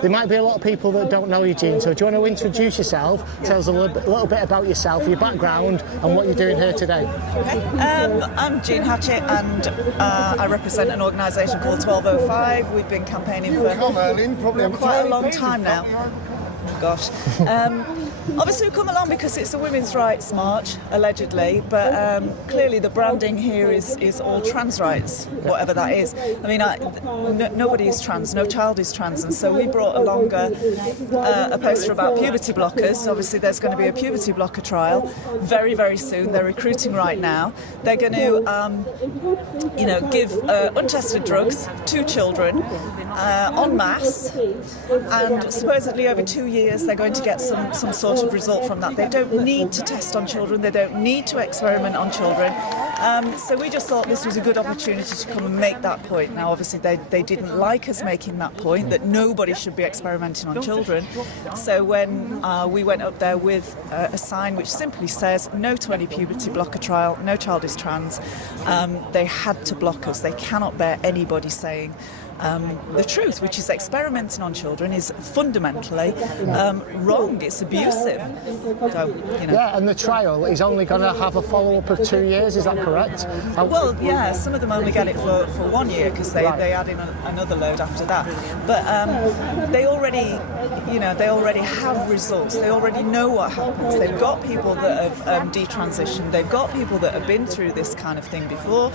There might be a lot of people that don't know you, Jean, so do you want to introduce yourself, tell us a little bit about yourself, your background and what you're doing here today? I'm Jean Hatchet and I represent an organisation called 1205. We've been campaigning for quite a long time now. Gosh. Obviously we've come along because it's a women's rights march, allegedly, but clearly the branding here is all trans rights, whatever that is. I mean, nobody is trans, no child is trans, and so we brought along a poster about puberty blockers. Obviously there's going to be a puberty blocker trial very, very soon. They're recruiting right now. They're going to, give untested drugs to children en masse, and supposedly over 2 years they're going to get some sort of result from that. They don't need to test on children, they don't need to experiment on children. So we just thought this was a good opportunity to come and make that point. Now obviously they didn't like us making that point, that nobody should be experimenting on children. So when we went up there with a sign which simply says no to any puberty blocker trial, no child is trans, they had to block us. They cannot bear anybody saying the truth, which is experimenting on children is fundamentally wrong. It's abusive. So, Yeah, and the trial is only going to have a follow-up of 2 years, is that correct? Well, yeah, some of them only get it for 1 year because they add in another load after that. But they already have results. They already know what happens. They've got people that have detransitioned. They've got people that have been through this kind of thing before.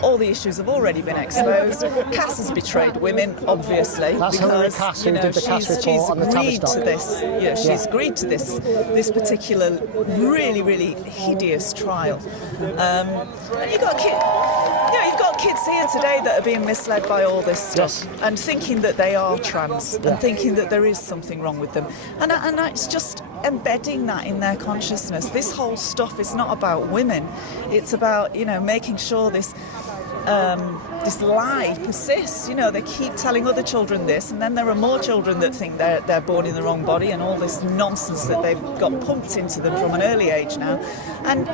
All the issues have already been exposed. Cass has betrayed women, obviously, That's because Cass, who did the Cass report on the agreed to this. Yeah, she's agreed to this particular really, really hideous trial. And you've got kids here today that are being misled by all this stuff and thinking that they are trans and thinking that there is something wrong with them, and it's just embedding that in their consciousness. This whole stuff is not about women. It's about making sure this lie persists. They keep telling other children this, and then there are more children that think they're born in the wrong body, and all this nonsense that they've got pumped into them from an early age now. And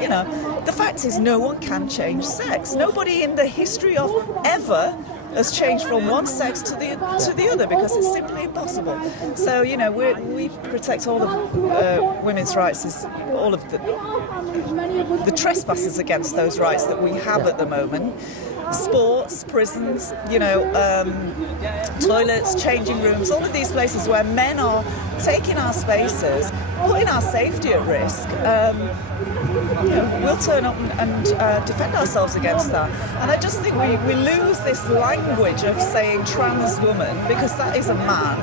the fact is, no one can change sex. Nobody in the history of ever has changed from one sex to the other, because it's simply impossible. So we protect all of women's rights, as all of the trespassers against those rights that we have at the moment. Sports, prisons, toilets, changing rooms, all of these places where men are taking our spaces, putting our safety at risk. We'll turn up and defend ourselves against that. And I just think we lose this language of saying trans woman, because that is a man,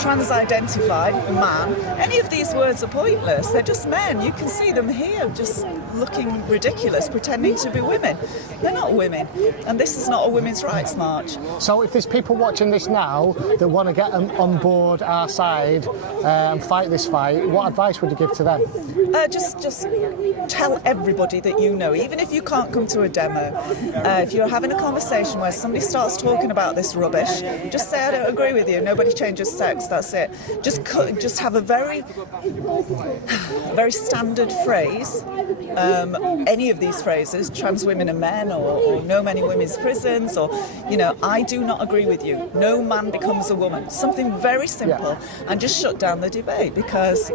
trans-identified man. Any of these words are pointless. They're just men. You can see them here just looking ridiculous, pretending to be women. They're not women. And this is not a women's rights march. So if there's people watching this now that want to get on board our side and fight this fight, what advice would you give to them? Just tell everybody that you know, even if you can't come to a demo. If you're having a conversation where somebody starts talking about this rubbish, just say, I don't agree with you, nobody changes sex, that's it. Just have a very standard phrase, any of these phrases, trans women and men, or no men in women's prisons, or, I do not agree with you, no man becomes a woman. Something very simple, and just shut down the debate, because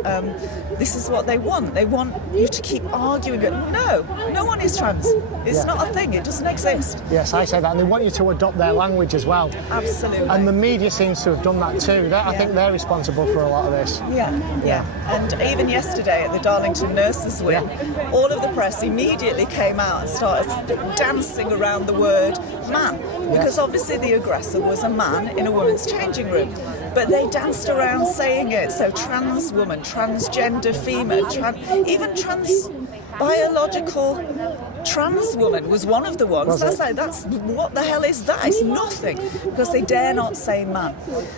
this is what they want. They want you to keep arguing it. No one is trans. It's not a thing. It doesn't exist. Yes, I say that. And they want you to adopt their language as well. Absolutely. And the media seems to have done that too. I think they're responsible for a lot of this. Yeah. And even yesterday at the Darlington Nurses Wing, all of the press immediately came out and started dancing around the word man, because obviously the aggressor was a man in a woman's changing room. But they danced around saying it. So trans woman, transgender female, even trans biological trans woman was one of the ones. That's what the hell is that? It's nothing, because they dare not say man.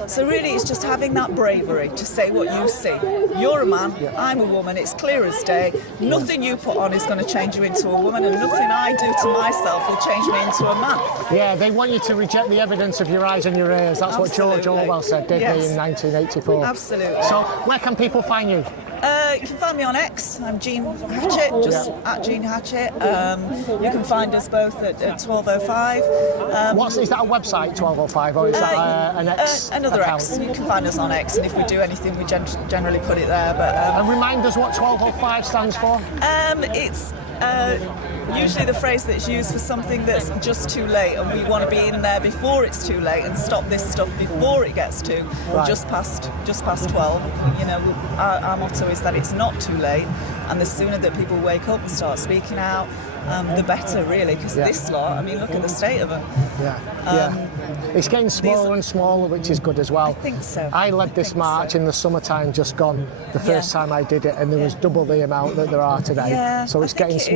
So really it's just having that bravery to say what you see. You're a man, I'm a woman, it's clear as day. Nothing you put on is going to change you into a woman, and nothing I do to myself will change me into a man. Yeah, they want you to reject the evidence of your eyes and your ears. That's what George Orwell said, didn't he, in 1984? Absolutely. So where can people find you? You can find me on X. I'm Jean Hatchet, just at Jean Hatchet. You can find us both at 1205. Is that a website, 1205, or is that an X another account? X. You can find us on X, and if we do anything, we generally put it there. But and remind us what 1205 stands for. It's usually the phrase that's used for something that's just too late, and we want to be in there before it's too late and stop this stuff before it gets to just past 12. You know, our motto is that it's not too late, and the sooner that people wake up and start speaking out, the better, really, because this lot, I mean, look at the state of them. It's getting smaller and smaller, which is good as well. I think so. I led this march in the summertime just gone, the first time I did it, and there was double the amount that there are today. So it's getting smaller.